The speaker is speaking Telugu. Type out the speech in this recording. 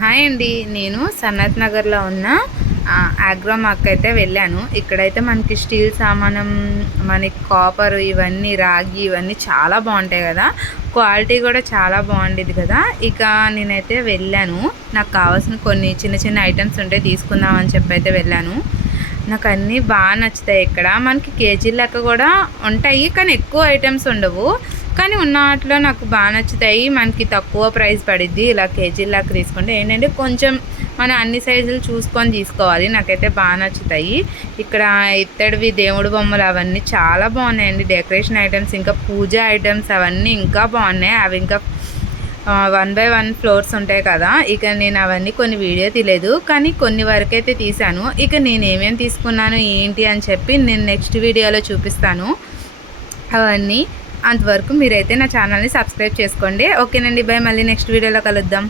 హాయ్ అండి. నేను సనత్ నగర్లో ఉన్న ఆగ్రోమార్క్ అయితే వెళ్ళాను. ఇక్కడైతే మనకి స్టీల్ సామానం, మనకి కాపర్, ఇవన్నీ రాగి, ఇవన్నీ చాలా బాగుంటాయి కదా. క్వాలిటీ కూడా చాలా బాగుండేది కదా. ఇక నేనైతే వెళ్ళాను. నాకు కావాల్సిన కొన్ని చిన్న చిన్న ఐటమ్స్ ఉంటే తీసుకుందామని చెప్పి అయితే వెళ్ళాను. నాకు అన్నీ బాగా నచ్చుతాయి. ఇక్కడ మనకి కేజీ లెక్క కూడా ఉంటాయి, కానీ ఎక్కువ ఐటమ్స్ ఉండవు. కానీ ఉన్న వాటిలో నాకు బాగా నచ్చుతాయి. మనకి తక్కువ ప్రైస్ పడిద్ది. ఇలా కేజీ లెక్క తీసుకుంటే ఏంటంటే కొంచెం మనం అన్ని సైజులు చూసుకొని తీసుకోవాలి. నాకైతే బాగా నచ్చుతాయి. ఇక్కడ ఇత్తడివి దేవుడు బొమ్మలు అవన్నీ చాలా బాగున్నాయండి. డెకరేషన్ ఐటమ్స్, ఇంకా పూజ ఐటమ్స్ అవన్నీ ఇంకా బాగున్నాయి. అవి ఇంకా 1 by 1 ఫ్లోర్స్ ఉంటాయి కదా. ఇక నేను అవన్నీ కొన్ని వీడియో తీయలేదు, కానీ కొన్ని వరకు అయితే తీశాను. ఇక నేను ఏమేమి తీసుకున్నాను ఏంటి అని చెప్పి నేను నెక్స్ట్ వీడియోలో చూపిస్తాను అవన్నీ. అంతవరకు మీరైతే నా ఛానల్ని సబ్స్క్రైబ్ చేసుకోండి. ఓకేనండి, బాయ్. మళ్ళీ నెక్స్ట్ వీడియోలో కలుద్దాం.